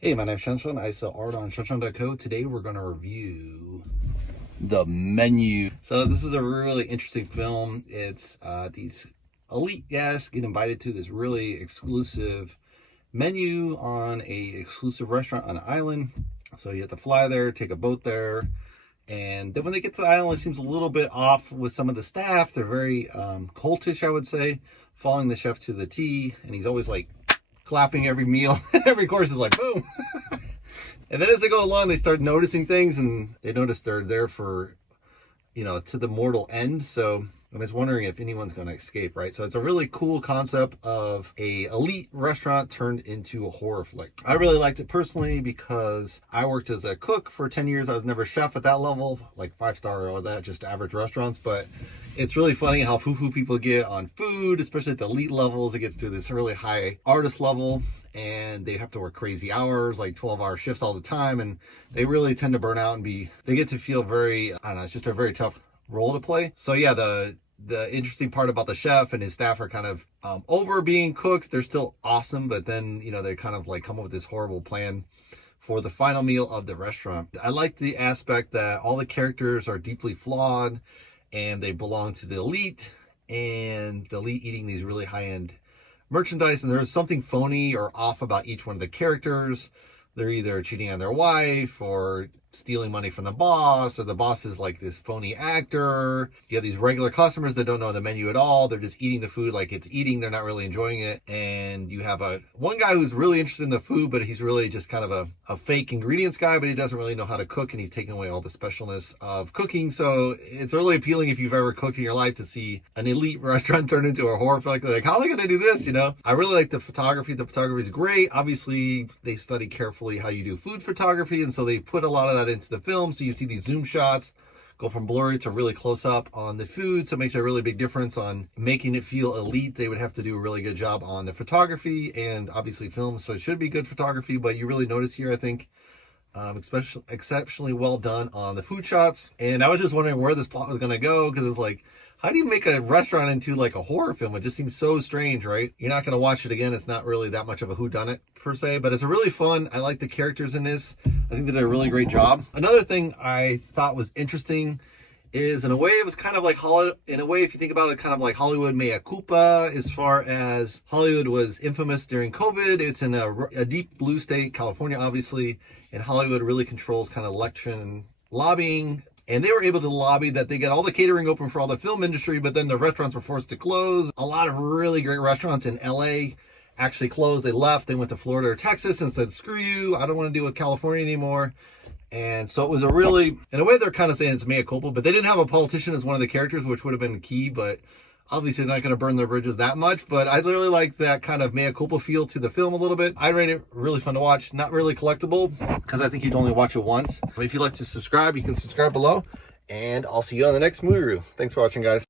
Hey, my name's Shawnshawn. I sell art on Shawnshawn.co. Today we're going to review The Menu. So this is a really interesting film. It's these elite guests get invited to this really exclusive menu on a exclusive restaurant on an island. So you have to fly there, take a boat there. And then when they get to the island, it seems a little bit off with some of the staff. They're very cultish, I would say, following the chef to the T. And he's always like clapping every meal. Every course is like, boom. And then as they go along, they start noticing things, and they notice they're there for, to the mortal end. So I'm just wondering if anyone's going to escape, right? So it's a really cool concept of a elite restaurant turned into a horror flick. I really liked it personally because I worked as a cook for 10 years. I was never a chef at that level, like 5-star or that, just average restaurants. But it's really funny how foo-foo people get on food, especially at the elite levels. It gets to this really high artist level, and they have to work crazy hours, like 12-hour shifts all the time, and they really tend to burn out and they get to feel very, I don't know, it's just a very tough role to play. So yeah, the interesting part about the chef and his staff are kind of over being cooks. They're still awesome, but then they kind of like come up with this horrible plan for the final meal of the restaurant. I like the aspect that all the characters are deeply flawed and they belong to the elite, and the elite eating these really high-end merchandise, and there's something phony or off about each one of the characters. They're either cheating on their wife or stealing money from the boss, or the boss is like this phony actor. You have these regular customers that don't know the menu at all. They're just eating the food like it's eating. They're not really enjoying it. And you have one guy who's really interested in the food, but he's really just kind of a fake ingredients guy, but he doesn't really know how to cook, and he's taking away all the specialness of cooking. So it's really appealing if you've ever cooked in your life to see an elite restaurant turn into a horror film. Like, how are they going to do this? I really like the photography. The photography is great. Obviously, they study carefully how you do food photography, and so they put a lot of that into the film. So you see these zoom shots go from blurry to really close up on the food, so it makes a really big difference on making it feel elite. They would have to do a really good job on the photography and obviously film, so it should be good photography, but you really notice here, I think, especially exceptionally well done on the food shots. And I was just wondering where this plot was going to go, because it's like, how do you make a restaurant into like a horror film? It just seems so strange, right? You're not going to watch it again. It's not really that much of a whodunit per se, but it's a really fun. I like the characters in this. I think they did a really great job. Another thing I thought was interesting is, in a way, it was kind of like Hollywood. In a way, if you think about it, kind of like Hollywood mea culpa, as far as Hollywood was infamous during COVID. It's in a deep blue state, California, obviously, and Hollywood really controls kind of election lobbying. And they were able to lobby that they get all the catering open for all the film industry, but then the restaurants were forced to close. A lot of really great restaurants in LA actually closed. They left. They went to Florida or Texas and said, screw you, I don't want to deal with California anymore. And so it was a really, in a way, they're kind of saying it's mea culpa, but they didn't have a politician as one of the characters, which would have been key, but obviously not going to burn their bridges that much. But I really like that kind of mea culpa feel to the film a little bit. I rate it really fun to watch. Not really collectible, because I think you'd only watch it once. But if you'd like to subscribe, you can subscribe below, and I'll see you on the next movie review. Thanks for watching, guys.